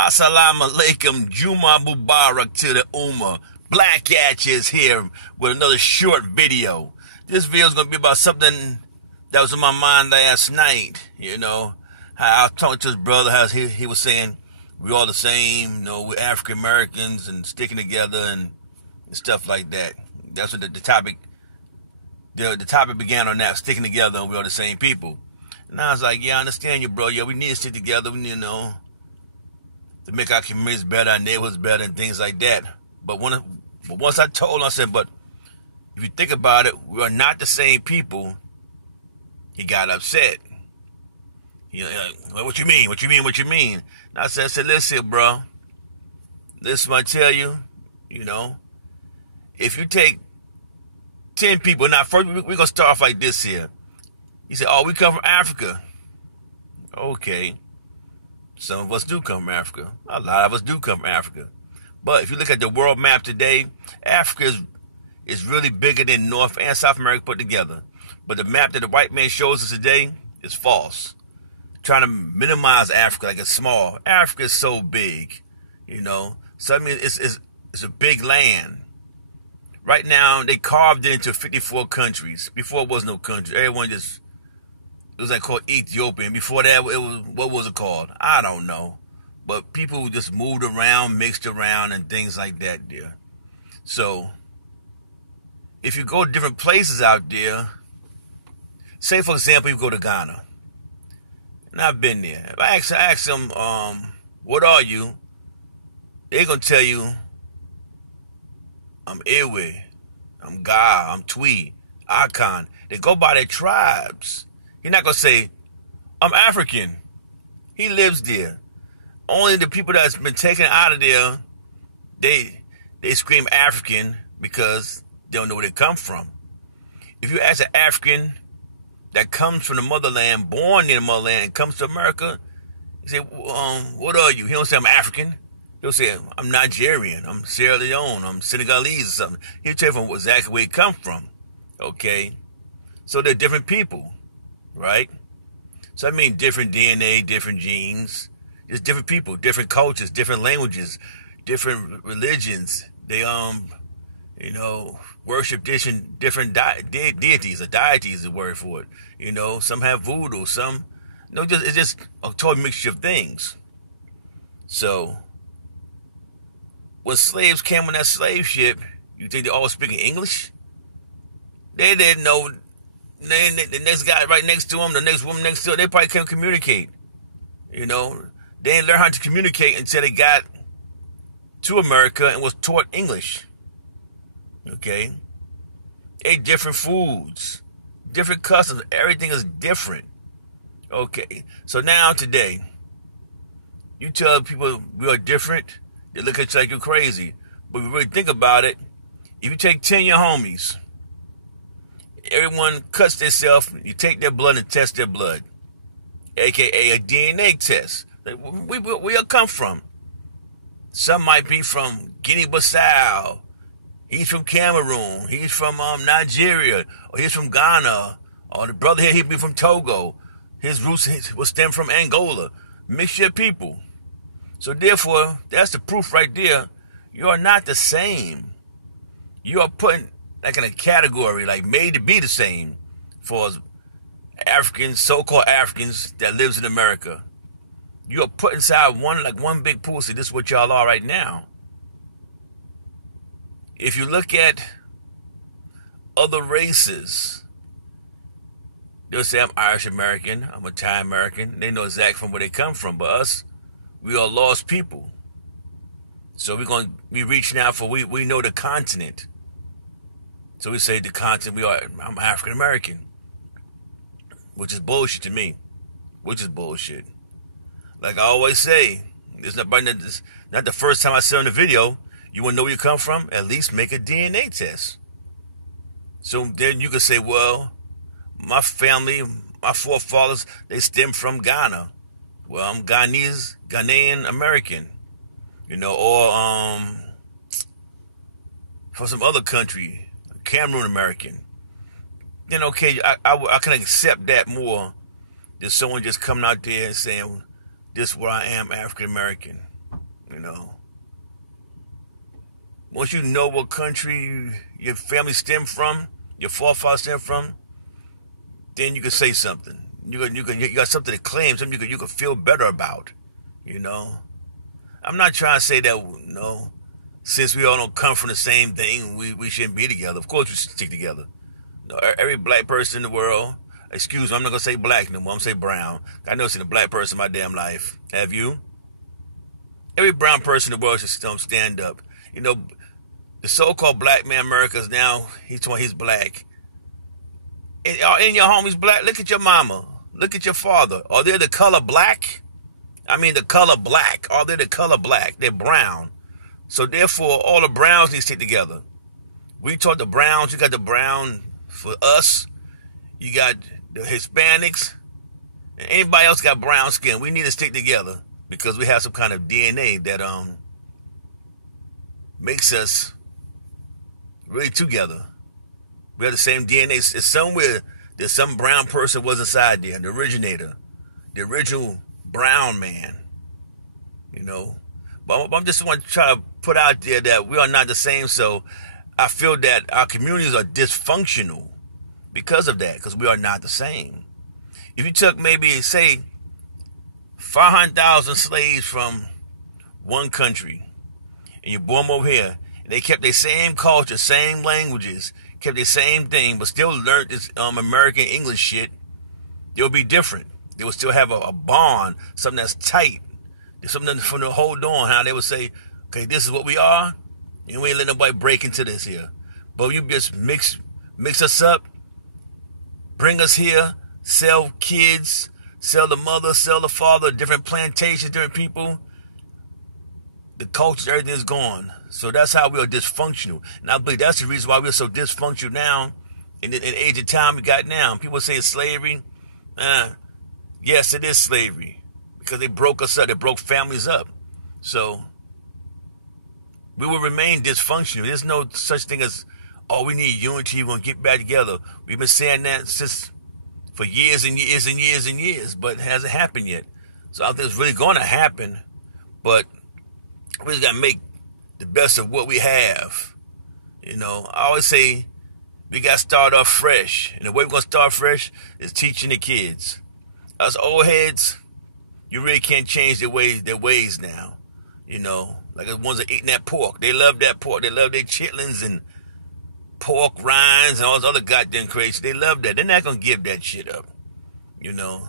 Assalamu alaikum, Juma Mubarak to the Ummah. Black Yatch is here with another short video. This video is going to be about something that was in my mind last night. You know, how I was talking to his brother, how he was saying we're all the same, you know, we're African Americans and sticking together and stuff like that. That's what the topic began on, that, sticking together and we're all the same people. And I was like, yeah, I understand you, bro. Yeah, we need to stick together. We need, to make our communities better, our neighborhoods better, and things like that. But once I told him, I said, but if you think about it, we are not the same people. He got upset. You know, like, well, what you mean? What you mean? What you mean? And I said, listen, bro. Listen, I tell you, if you take 10 people, now first we're going to start off like this here. He said, oh, we come from Africa. Okay. Some of us do come from Africa. A lot of us do come from Africa. But if you look at the world map today, Africa is really bigger than North and South America put together. But the map that the white man shows us today is false. Trying to minimize Africa like it's small. Africa is so big, So I mean, it's a big land. Right now, they carved it into 54 countries. Before it was no country. Everyone just... It was like called Ethiopian. Before that, it was, what was it called? I don't know. But people just moved around, mixed around, and things like that there. So, if you go to different places out there, say for example, you go to Ghana. And I've been there. If I ask them, what are you? They're going to tell you, I'm Ewe, I'm Ga, I'm Twi, Akan. They go by their tribes. He's not going to say, I'm African. He lives there. Only the people that's been taken out of there, they scream African because they don't know where they come from. If you ask an African that comes from the motherland, born in the motherland, and comes to America, you say, what are you? He don't say, I'm African. He'll say, I'm Nigerian, I'm Sierra Leone, I'm Senegalese or something. He'll tell you from exactly where he come from. Okay? So they're different people. Right? So I mean different DNA, different genes, just different people, different cultures, different languages, different religions. They worship different deities, or deity is the word for it. Some have voodoo, some it's just a total mixture of things. So when slaves came on that slave ship, you think they all speaking English? They didn't know. The next guy right next to him, the next woman next to him, they probably can't communicate. They didn't learn how to communicate until they got to America and was taught English. Okay? Ate different foods, different customs. Everything is different. Okay? So now today, you tell people we are different, they look at you like you're crazy. But if you really think about it, if you take 10 of your homies, everyone cuts themselves, you take their blood and test their blood, a.k.a. a DNA test. Where you come from? Some might be from Guinea-Bissau. He's from Cameroon. He's from Nigeria. Or he's from Ghana. Or the brother here, he'd be from Togo. His roots will stem from Angola. Mixture of people. So therefore, that's the proof right there. You are not the same. You are putting like in a category, like made to be the same for Africans, so-called Africans that lives in America. You are put inside one big pool. See, this is what y'all are right now. If you look at other races, they'll say, I'm Irish American, I'm Italian American. They know exactly from where they come from. But us, we are lost people. So we're going to be reaching out for, we know the continent. So we say the continent, I'm African American. Which is bullshit to me. Which is bullshit. Like I always say, it's not the first time I said on the video, you want to know where you come from? At least make a DNA test. So then you can say, well, my family, my forefathers, they stem from Ghana. Well, I'm Ghanaian American. Or from some other country. Cameroon American, then okay, I can accept that more than someone just coming out there and saying, this is where I am, African American. you know. Once you know what country your family stem from, your forefathers stem from, then you can say something. You got something to claim, something you can feel better about, you know. I'm not trying to say that, you know, since we all don't come from the same thing, we shouldn't be together. Of course we should stick together. You know, every black person in the world, excuse me, I'm not going to say black no more, I'm going to say brown. I never seen a black person in my damn life. Have you? Every brown person in the world should stand up. You know, the so-called black man America is now, he's black. And your homies black? Look at your mama. Look at your father. Are they the color black? I mean the color black. Are they the color black? They're brown. So therefore, all the browns need to stick together. We taught the browns. You got the brown for us. You got the Hispanics. And anybody else got brown skin. We need to stick together because we have some kind of DNA that makes us really together. We have the same DNA. It's somewhere there's some brown person was inside there, the originator, the original brown man, you know. But I'm just want to try to put out there that we are not the same. So I feel that our communities are dysfunctional because of that, because we are not the same. If you took maybe, say, 500,000 slaves from one country and you brought them over here, and they kept their same culture, same languages, kept the same thing, but still learned this American English shit, it would be different. They would still have a bond, something that's tight, something for them to hold on. How they would say, okay, this is what we are, and we ain't let nobody break into this here. But you just mix us up, bring us here, sell kids, sell the mother, sell the father, different plantations, different people. The culture, everything is gone. So that's how we are dysfunctional. And I believe that's the reason why we're so dysfunctional now in the age of time we got now. People say it's slavery. Yes, it is slavery. Because they broke us up. They broke families up. So we will remain dysfunctional. There's no such thing as, oh, we need unity. We're going to get back together. We've been saying that since for years and years and years and years. But it hasn't happened yet. So I think it's really going to happen. But we just got to make the best of what we have. You know, I always say we got to start off fresh. And the way we're going to start fresh is teaching the kids. Us old heads, you really can't change their ways now. You know, like the ones that eating that pork. They love that pork. They love their chitlins and pork rinds and all this other goddamn crazy. They love that. They're not going to give that shit up. You know,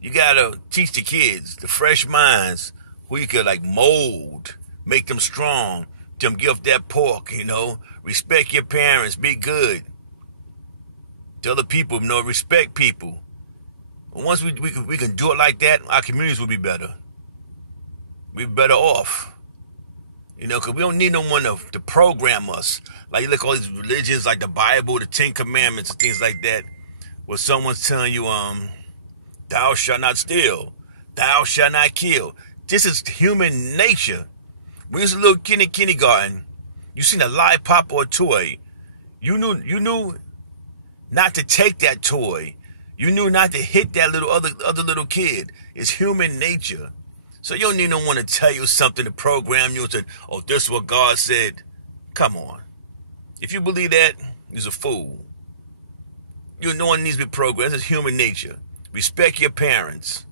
you got to teach the kids, the fresh minds, who you could like mold, make them strong, them give that pork, you know. Respect your parents, be good. Tell the people, you know, respect people. And once we can do it like that, our communities will be better. We're better off. You know, because we don't need no one to program us. Like you look at all these religions like the Bible, the Ten Commandments and things like that, where someone's telling you, thou shalt not steal, thou shalt not kill. This is human nature. When you was a little kid in kindergarten, you seen a lollipop or a toy. You knew not to take that toy. You knew not to hit that other little kid. It's human nature. So you don't need no one to tell you something to program you and say, oh, this is what God said. Come on. If you believe that, you're a fool. No one needs to be programmed. It's human nature. Respect your parents.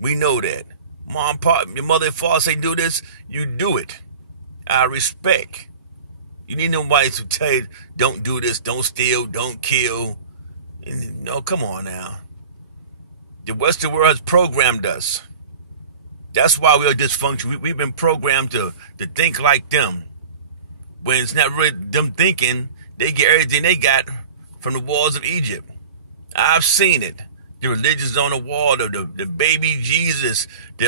We know that. Mom, pop, your mother and father say do this, you do it. I respect. You need nobody to tell you, don't do this, don't steal, don't kill. No, come on now. The Western world has programmed us. That's why we are dysfunctional. We've been programmed to think like them. When it's not really them thinking, they get everything they got from the walls of Egypt. I've seen it. The religions on the wall, the baby Jesus, the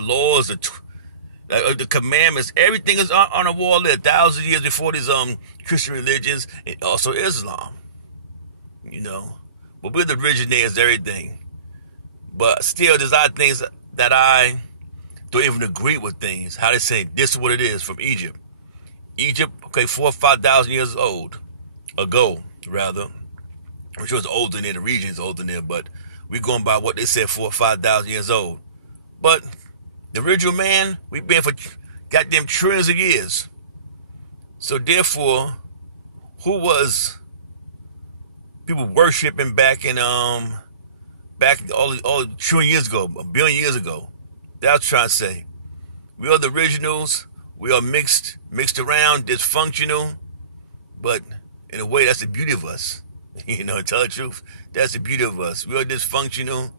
laws, the commandments, everything is on the wall there 1,000 years before these Christian religions and also Islam. You know, but we're the originators of everything. But still, there's a lot of things that I don't even agree with things. How they say this is what it is from Egypt. Egypt, okay, 4,000 or 5,000 years ago, which was older than there, the region's older than there, but we're going by what they said 4,000 or 5,000 years old. But The original man, we've been for goddamn trillions of years. So therefore, who was people worshiping back all trillion years ago, a billion years ago? That's what I was trying to say. We are the originals. We are mixed around, dysfunctional, but in a way, that's the beauty of us. To tell the truth, that's the beauty of us. We are dysfunctional,